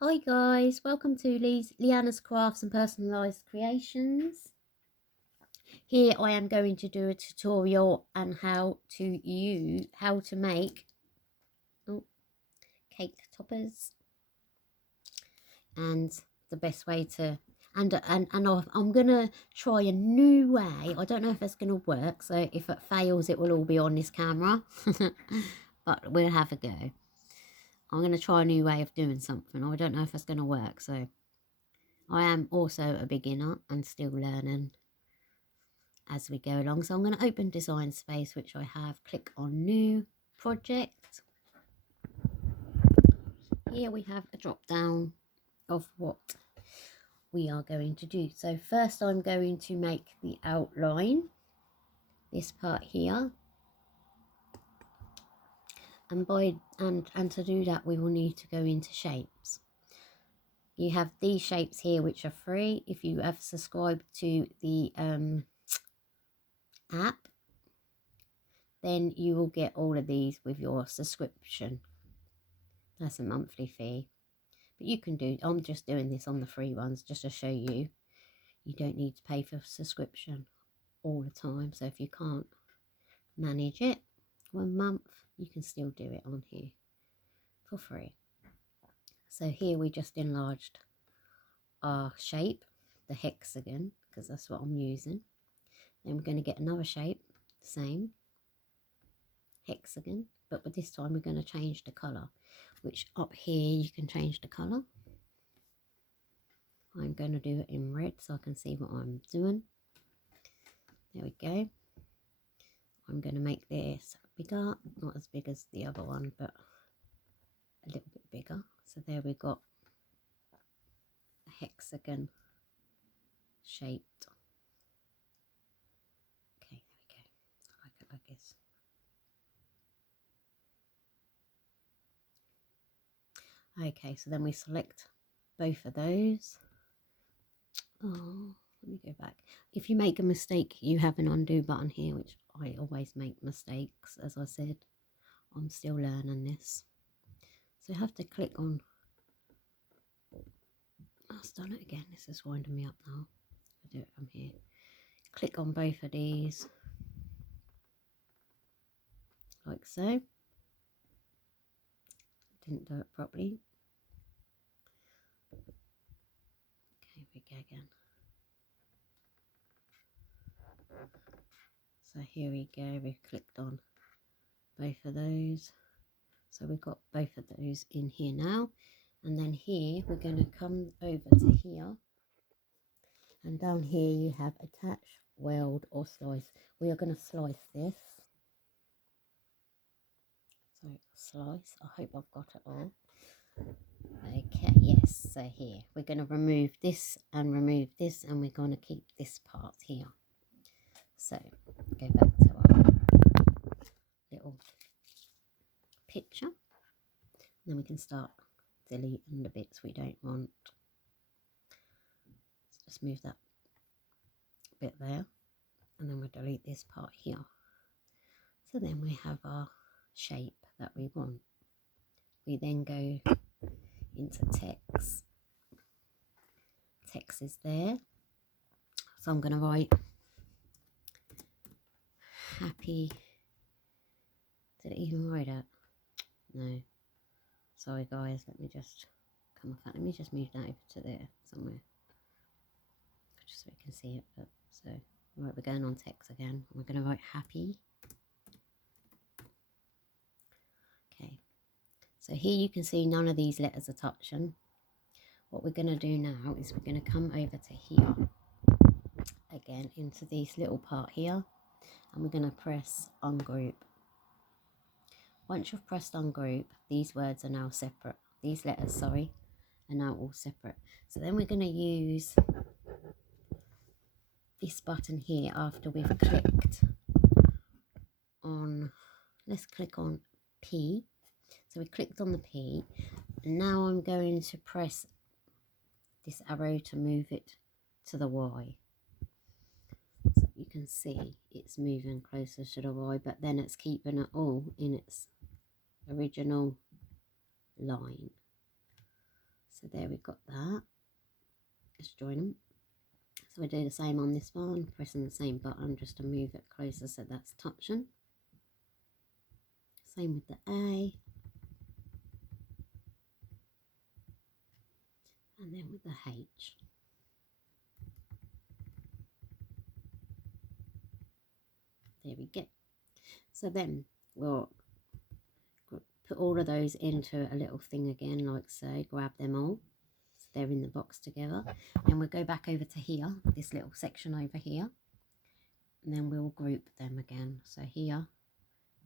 Hi guys, welcome to Leanna's Crafts and Personalised Creations. Here I am going to do a tutorial on how to make cake toppers and the best way to I'm gonna try a new way. I don't know if it's gonna work, so if it fails it will all be on this camera. But we'll have a go. I'm gonna try a new way of doing something. I don't know if it's gonna work, so I am also a beginner and still learning as we go along. So I'm going to open Design Space, which I have. Click on New Project. Here we have a drop down of what we are going to do. So first I'm going to make the outline, this part here. And to do that we will need to go into shapes. You have these shapes here which are free. If you have subscribed to the app, then you will get all of these with your subscription. That's a monthly fee. But you can do, I'm just doing this on the free ones just to show you. You don't need to pay for subscription all the time. So if you can't manage it 1 month, you can still do it on here for free. So here we just enlarged our shape, the hexagon, because that's what I'm using. Then we're going to get another shape, same hexagon, but with this time we're going to change the colour, which up here you can change the colour. I'm going to do it in red so I can see what I'm doing. There we go. I'm going to make this bigger, not as big as the other one, but a little bit bigger. So there we got a hexagon shaped. Okay, there we go. I like it like this. Okay, so then we select both of those. Oh, let me go back. If you make a mistake, you have an undo button here, which I always make mistakes. As I said, I'm still learning this. So you have to click on, I've done it again. This is winding me up now. I'll do it from here. Click on both of these, like so. Didn't do it properly. Okay, we go again. So here we go, we've clicked on both of those. So we've got both of those in here now. And then here, we're going to come over to here. And down here you have attach, weld or slice. We are going to slice this. So slice, I hope I've got it all. Okay, yes, so here we're going to remove this, and we're going to keep this part here. So go back to our little picture, and then we can start deleting the bits we don't want. So just move that bit there, and then we'll delete this part here. So then we have our shape that we want. We then go into text. Text is there, so I'm going to write happy. Did it even write it? No, sorry guys, let me just come off that. Let me just move that over to there somewhere, just so we can see it. But so right, we're going on text again. We're going to write happy. Okay, so here you can see none of these letters are touching. What we're going to do now is we're going to come over to here again, into this little part here, and we're going to press ungroup. Once you've pressed ungroup, these words are now separate. These letters, sorry, are now all separate. So then we're going to use this button here after we've clicked on, let's click on P. So we clicked on the P, and now I'm going to press this arrow to move it to the Y. So you can see it's moving closer to the Y, but then it's keeping it all in its original line. So there we've got that. Let's join them. So we do the same on this one, pressing the same button just to move it closer so that's touching. Same with the A. And then with the H. There we go. So then we'll put all of those into a little thing again, like so, grab them all. So they're in the box together. And we'll go back over to here, this little section over here. And then we'll group them again. So here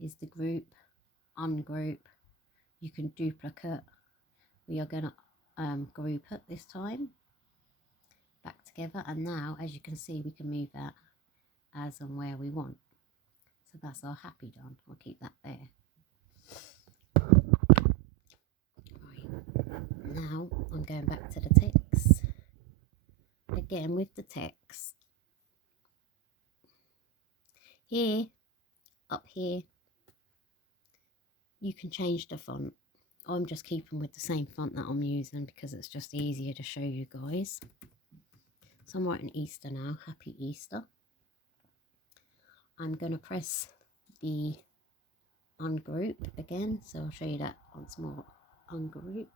is the group, ungroup. You can duplicate. We are going to group it this time back together. And now, as you can see, we can move that as and where we want. So that's our happy done. I'll keep that there. Right. Now I'm going back to the text. Again with the text. Here, up here, you can change the font. I'm just keeping with the same font that I'm using because it's just easier to show you guys. So I'm writing Easter now. Happy Easter. I'm going to press the ungroup again. So I'll show you that once more. Ungroup.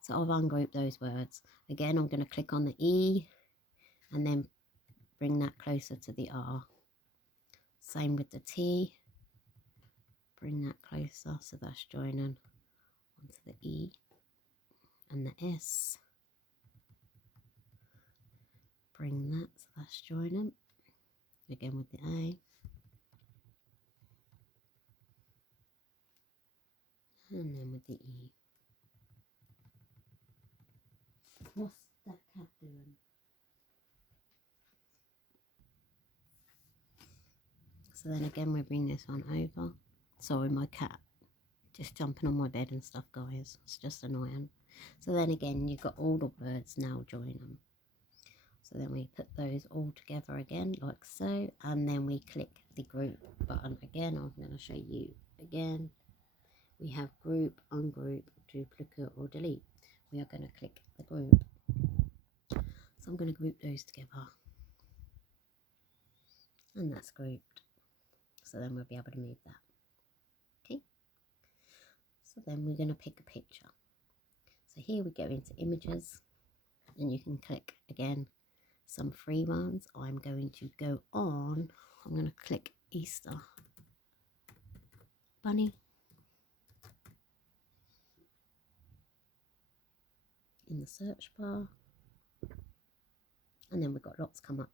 So I've ungrouped those words. Again, I'm going to click on the E and then bring that closer to the R. Same with the T. Bring that closer, so that's joining onto the E and the S. Bring that, so that's joining. Again with the A. And then with the E. What's that cat doing? So then again we bring this one over. Sorry, my cat just jumping on my bed and stuff, guys. It's just annoying. So then again you've got all the words now joining. So then we put those all together again like so, and then we click the group button again. I'm going to show you again. We have group, ungroup, duplicate or delete. We are going to click the group. So I'm going to group those together. And that's grouped. So then we'll be able to move that. Okay. So then we're going to pick a picture. So here we go into images. And you can click again some free ones. I'm going to go on. I'm going to click Easter Bunny. In the search bar, and then we've got lots come up.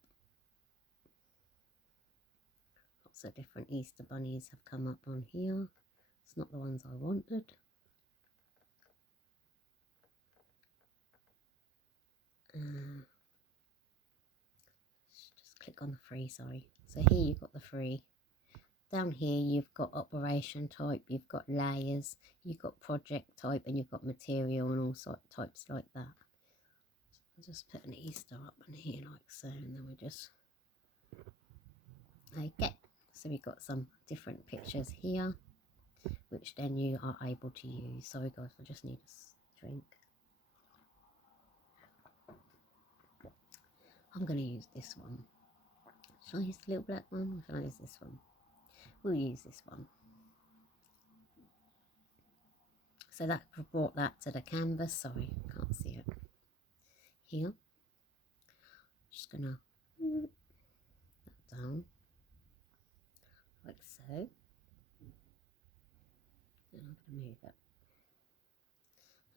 Lots of different Easter bunnies have come up on here. It's not the ones I wanted. Just click on the free, sorry. So here you've got the free. Down here you've got operation type, you've got layers, you've got project type, and you've got material and all sorts of types like that. I'll just put an Easter up in here like so, and then we just, okay, so we've got some different pictures here, which then you are able to use. Sorry guys, I just need a drink. I'm going to use this one. Shall I use the little black one, or shall I use this one? We'll use this one. So that brought that to the canvas. Sorry, can't see it. Here, just gonna put that down like so. And I'm gonna move it.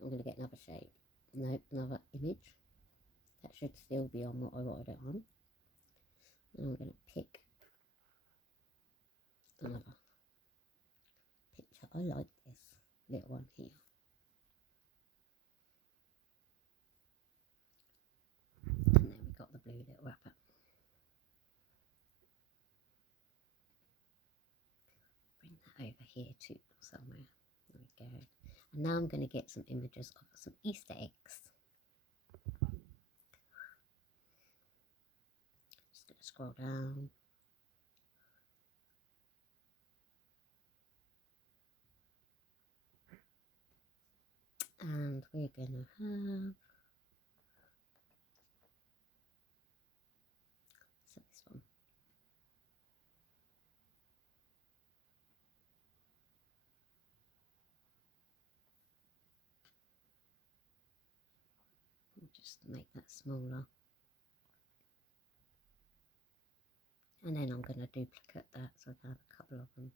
I'm gonna get another shape. No, another image. That should still be on what I wanted it on. And I'm gonna pick another picture. I like this little one here. And then we got the blue little wrapper. Bring that over here too somewhere. There we go. And now I'm going to get some images of some Easter eggs. Just going to scroll down. and we're going to have, so this one. Just to make that smaller. And then I'm going to duplicate that, so I can have a couple of them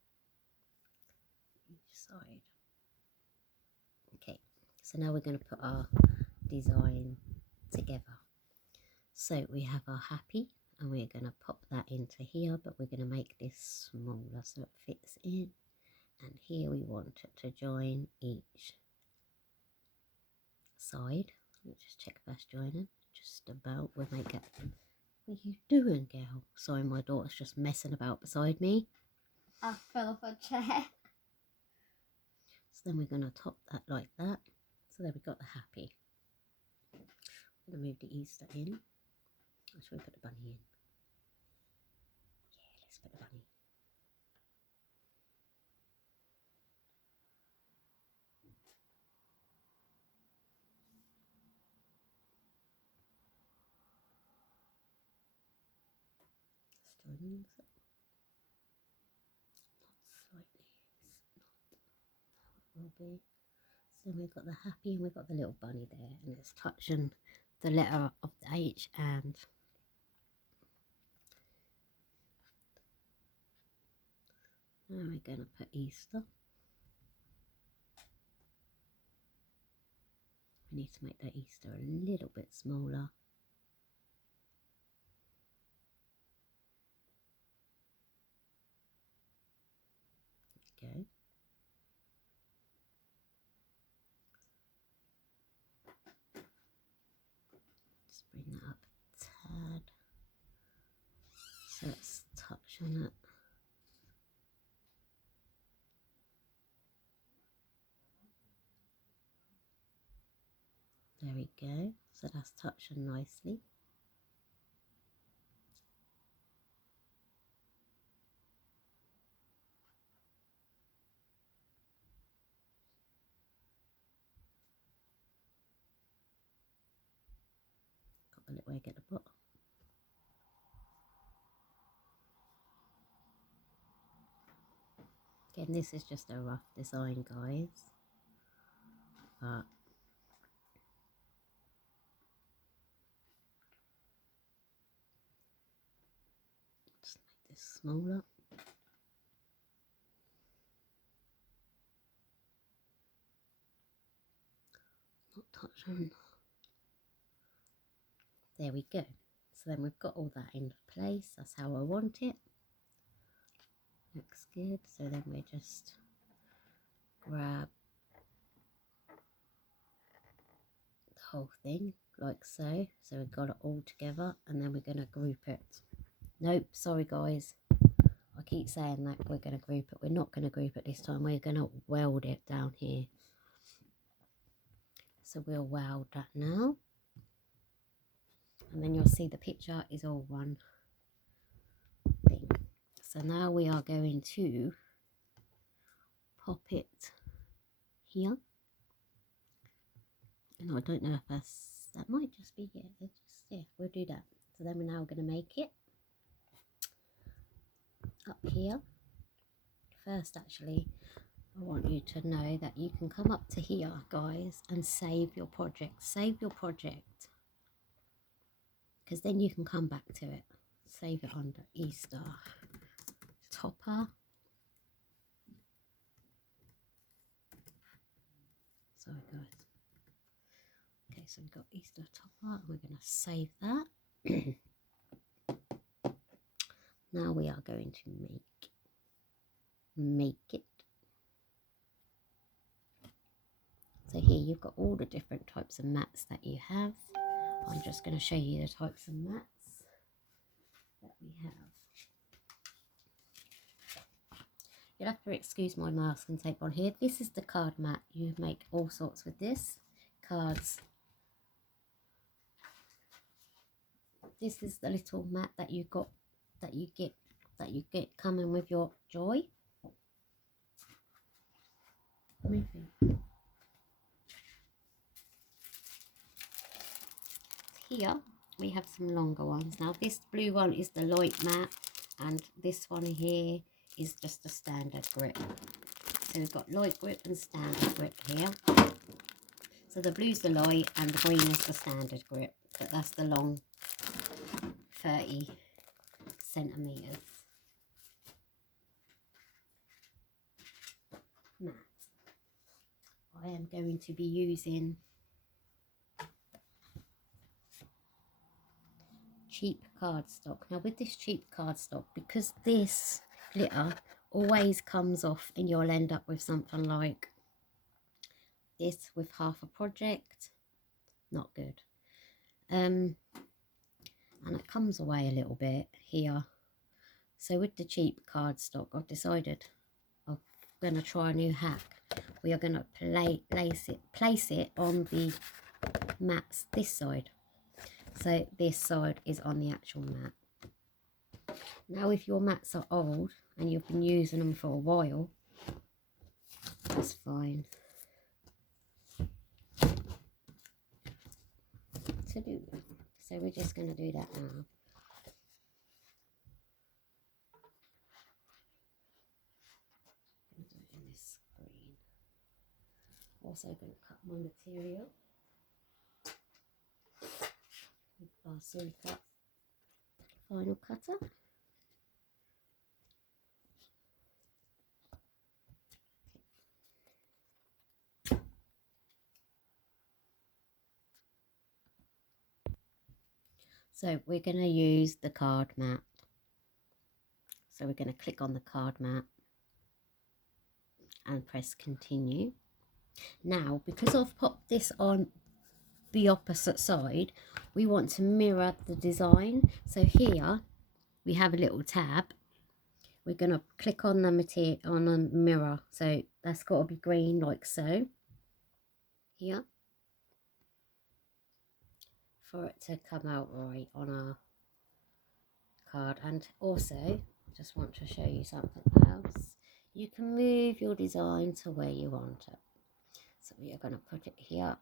each side. Okay, so now we're going to put our design together. So we have our happy, and we're going to pop that into here, but we're going to make this smaller so it fits in. And here we want it to join each side. Let's just check if that's joining. Just about. We'll make it. What are you doing, girl? Sorry, my daughter's just messing about beside me. I fell off a chair. So then we're going to top that like that. So there we've got the happy. I'm going to move the Easter in. Or should we put the bunny in? Yeah, let's put the bunny. Let's join in. Not slightly. It's not how it will be. So then we've got the happy and we've got the little bunny there, and it's touching the letter of the H, and now we're going to put Easter. We need to make that Easter a little bit smaller. There we go. Just bring that up a tad so it's touching it. There we go. So that's touching nicely. Got a little way to get the bottom. Again, this is just a rough design, guys. But just make this smaller. Not touching. There we go. So then we've got all that into place. That's how I want it. Looks good. So then we just grab the whole thing like so. So we've got it all together, and then we're going to group it. Nope, sorry guys. I keep saying that we're going to group it. We're not going to group it this time. We're going to weld it down here. So we'll weld that now. And then you'll see the picture is all one thing. So now we are going to pop it here. And I don't know if that might just be here. Yeah, we'll do that. So then we're now going to make it up here. First, actually, I want you to know that you can come up to here, guys, and save your project. Save your project, because then you can come back to it. Save it under Easter topper. Sorry, guys. Okay, so we've got Easter topper, and we're going to save that. Now we are going to make it. So here you've got all the different types of mats that you have. I'm just going to show you the types of mats that we have. You'll have to excuse my masking tape on here. This is the card mat. You make all sorts with this. Cards. This is the little mat that you got, that you get coming with your joy. Moving. here we have some longer ones. Now this blue one is the light matte, and this one here is just a standard grip. So we've got light grip and standard grip here. So the blue's the light and the green is the standard grip, but that's the long 30 centimeters matte. I am going to be using cheap cardstock. Now with this cheap cardstock, because this glitter always comes off and you'll end up with something like this with half a project, not good. And it comes away a little bit here. So with the cheap cardstock, I've decided I'm going to try a new hack. We are going to place it on the mats this side. So this side is on the actual mat. Now if your mats are old and you've been using them for a while, that's fine to do. So we're just going to do that now. I'm going to do it in this green. Also going to cut my material with our cricut final cutter. So we're going to use the card mat. So we're going to click on the card mat and press continue. Now, because I've popped this on the opposite side, we want to mirror the design. So here we have a little tab. We're going to click on the material on a mirror. So that's got to be green like so. Here. For it to come out right on our card. And also, just want to show you something else. You can move your design to where you want it. So we are going to put it here.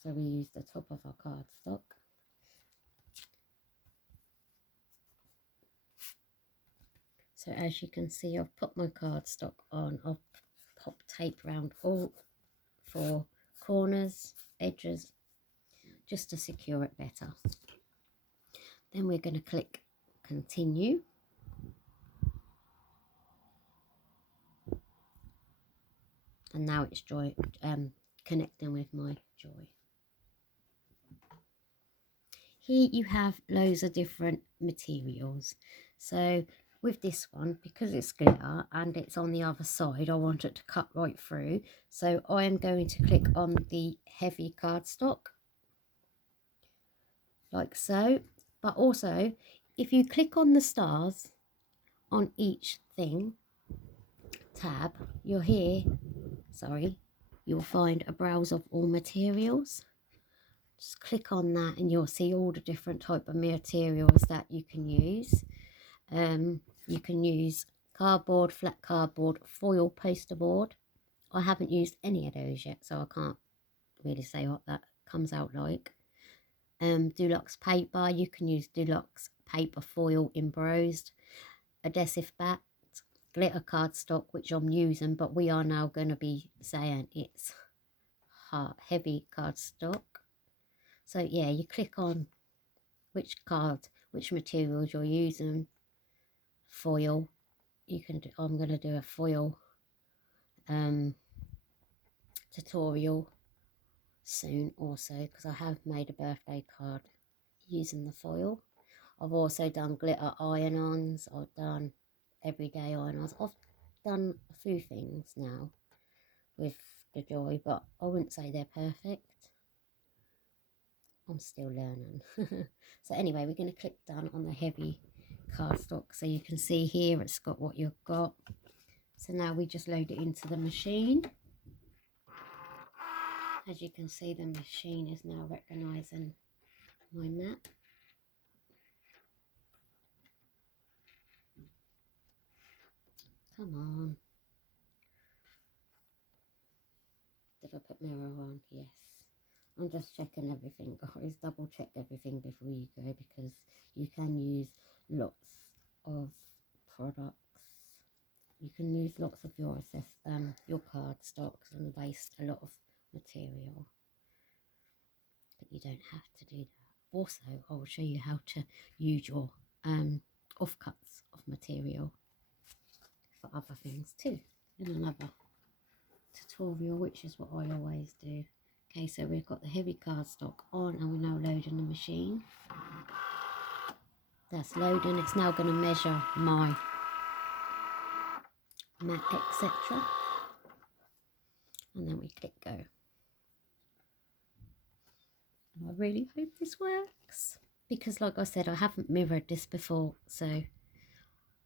So we use the top of our cardstock. So as you can see, I've put my cardstock on. I've popped tape around all 4 corners, edges, just to secure it better. Then we're going to click continue. And now it's connecting with my joy. Here you have loads of different materials. So with this one, because it's glitter and it's on the other side, I want it to cut right through. So I am going to click on the heavy cardstock, like so. But also, if you click on the stars on each thing, tab, you'll find a browse of all materials. Just click on that and you'll see all the different type of materials that you can use. You can use cardboard, flat cardboard, foil poster board. I haven't used any of those yet, so I can't really say what that comes out like. Deluxe paper, you can use deluxe paper foil embossed, adhesive back, glitter cardstock, which I'm using, but we are now going to be saying it's heavy cardstock. So yeah, you click on which materials you're using. Foil, you can do, I'm going to do a foil tutorial soon also, because I have made a birthday card using the foil. I've also done glitter iron-ons, I've done everyday iron-ons, I've done a few things now with the joy, but I wouldn't say they're perfect. I'm still learning. So anyway, we're going to click done on the heavy cardstock, so you can see here it's got what you've got. So now we just load it into the machine. As you can see, the machine is now recognizing my mat. Come on. Did I put mirror on? Yes. I'm just checking everything, guys. Double check everything before you go, because you can use lots of products. You can use lots of your cardstock and waste a lot of material, but you don't have to do that. Also, I'll show you how to use your offcuts of material for other things too in another tutorial, which is what I always do. Okay, so we've got the heavy cardstock on and we're now loading the machine. That's loading. It's now going to measure my mat, etc. And then we click go. And I really hope this works, because like I said, I haven't mirrored this before, so,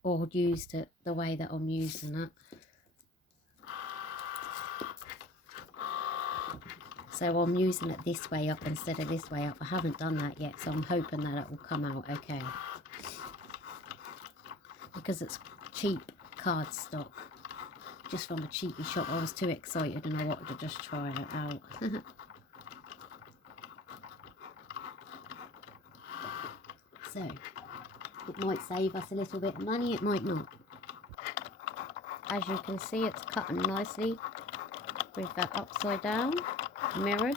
or used it the way that I'm using it. So I'm using it this way up instead of this way up. I haven't done that yet, so I'm hoping that it will come out okay. Because it's cheap cardstock, just from a cheapy shop, I was too excited and I wanted to just try it out. So, it might save us a little bit of money, it might not. As you can see, it's cutting nicely with that upside down, mirrored.